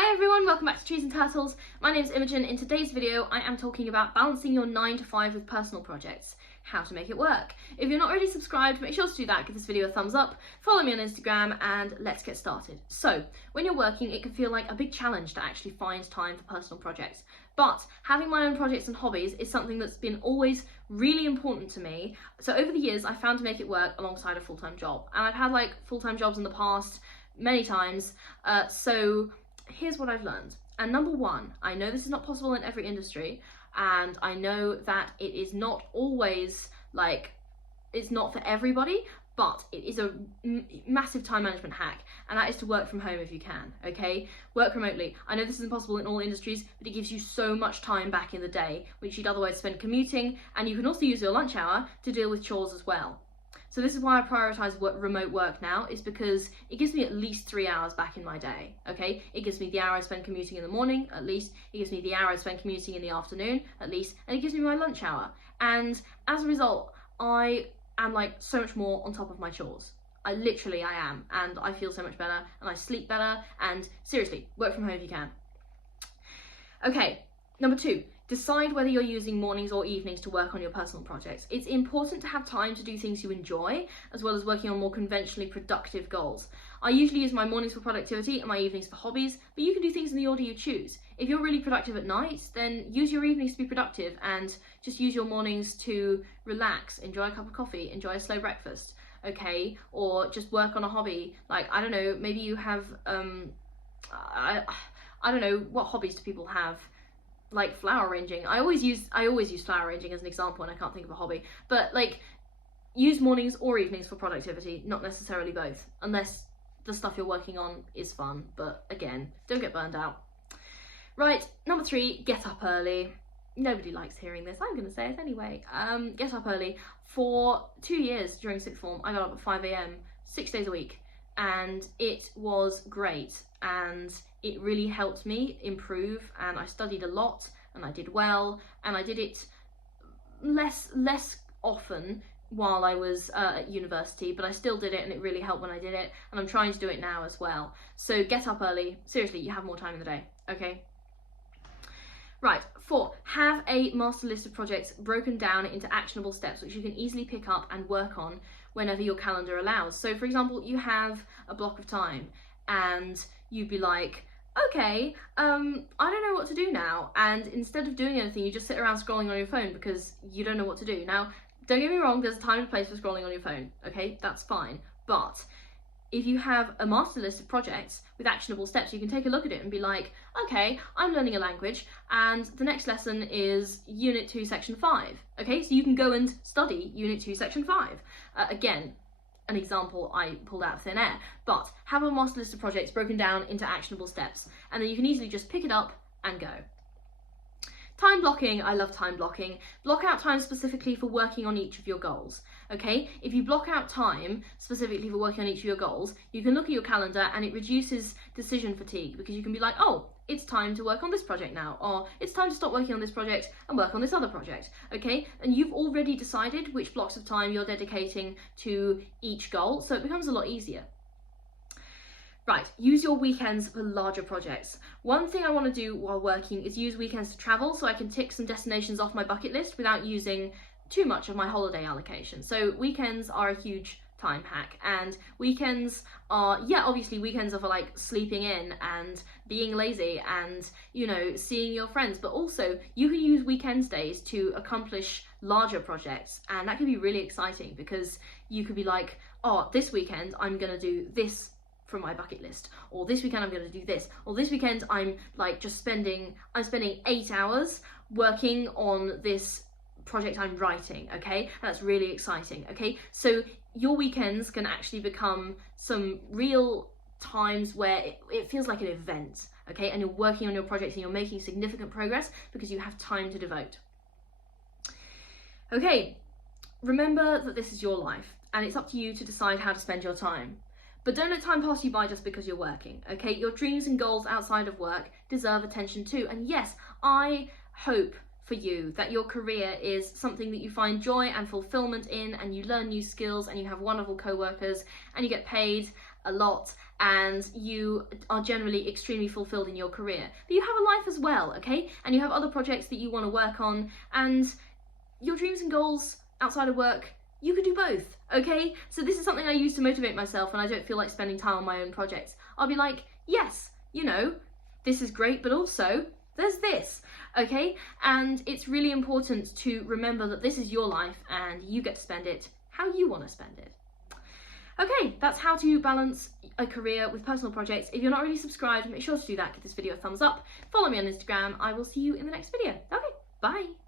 Hi everyone, welcome back to Trees and Turtles. My name is Imogen. In today's video, I am talking about balancing your 9 to 5 with personal projects, how to make it work. If you're not already subscribed, make sure to do that, give this video a thumbs up, follow me on Instagram, and let's get started. So, when you're working, it can feel like a big challenge to actually find time for personal projects. But having my own projects and hobbies is something that's been always really important to me. So over the years, I found to make it work alongside a full-time job. And I've had like full-time jobs in the past many times, so here's what I've learned. And number one, I know this is not possible in every industry, and I know that it is not always like, it's not for everybody, but it is a massive time management hack, and that is to work from home if you can, okay? Work remotely. I know this isn't possible in all industries, but it gives you so much time back in the day, which you'd otherwise spend commuting, and you can also use your lunch hour to deal with chores as well. So this is why I prioritise remote work now, is because it gives me at least 3 hours back in my day, okay? It gives me the hour I spend commuting in the morning, at least. It gives me the hour I spend commuting in the afternoon, at least. And it gives me my lunch hour. And as a result, I am like so much more on top of my chores. I am. And I feel so much better, and I sleep better. And seriously, work from home if you can. Okay, number 2. Decide whether you're using mornings or evenings to work on your personal projects. It's important to have time to do things you enjoy, as well as working on more conventionally productive goals. I usually use my mornings for productivity and my evenings for hobbies, but you can do things in the order you choose. If you're really productive at night, then use your evenings to be productive and just use your mornings to relax, enjoy a cup of coffee, enjoy a slow breakfast, okay? Or just work on a hobby. Like, I don't know, maybe you have, I don't know, what hobbies do people have? Like flower arranging. I always use flower arranging as an example when I can't think of a hobby. But like, use mornings or evenings for productivity, not necessarily both, unless the stuff you're working on is fun. But again, don't get burned out. Right, number 3, get up early. Nobody likes hearing this. I'm gonna say it anyway. Get up early. For 2 years during sixth form, I got up at 5 AM, 6 days a week, and it was great. And it really helped me improve, and I studied a lot, and I did well, and I did it less often while I was at university, but I still did it, and it really helped when I did it, and I'm trying to do it now as well. So get up early. Seriously, you have more time in the day, okay? Right, 4, have a master list of projects broken down into actionable steps which you can easily pick up and work on whenever your calendar allows. So for example, you have a block of time and you'd be like, okay, I don't know what to do now. And instead of doing anything, you just sit around scrolling on your phone because you don't know what to do. Now, don't get me wrong, there's a time and place for scrolling on your phone, okay? That's fine. But if you have a master list of projects with actionable steps, you can take a look at it and be like, okay, I'm learning a language, and the next lesson is Unit 2, Section 5. Okay, so you can go and study Unit 2, Section 5. Again, an example I pulled out of thin air, but have a master list of projects broken down into actionable steps, and then you can easily just pick it up and go. Time blocking, I love time blocking. Block out time specifically for working on each of your goals, okay? If you block out time specifically for working on each of your goals, you can look at your calendar and it reduces decision fatigue, because you can be like, oh, it's time to work on this project now, or it's time to stop working on this project and work on this other project, okay? And you've already decided which blocks of time you're dedicating to each goal, so it becomes a lot easier. Right, use your weekends for larger projects. One thing I want to do while working is use weekends to travel, so I can tick some destinations off my bucket list without using too much of my holiday allocation. So weekends are a huge time hack, and weekends are, yeah, obviously weekends are for like sleeping in and being lazy and, you know, seeing your friends, but also you can use weekends days to accomplish larger projects, and that can be really exciting because you could be like, oh, this weekend I'm gonna do this from my bucket list, or this weekend I'm going to do this, or this weekend I'm like just spending 8 hours working on this project I'm writing, okay? That's really exciting, okay? So your weekends can actually become some real times where it feels like an event, okay? And you're working on your projects and you're making significant progress because you have time to devote. Okay, remember that this is your life and it's up to you to decide how to spend your time. But don't let time pass you by just because you're working, okay? Your dreams and goals outside of work deserve attention too. And yes, I hope for you that your career is something that you find joy and fulfillment in, and you learn new skills and you have wonderful co-workers and you get paid a lot and you are generally extremely fulfilled in your career. But you have a life as well, okay? And you have other projects that you want to work on, and your dreams and goals outside of work, you could do both, okay? So this is something I use to motivate myself when I don't feel like spending time on my own projects. I'll be like, yes, you know, this is great, but also there's this, okay? And it's really important to remember that this is your life and you get to spend it how you want to spend it. Okay, that's how to balance a career with personal projects. If you're not already subscribed, make sure to do that. Give this video a thumbs up. Follow me on Instagram. I will see you in the next video. Okay, bye.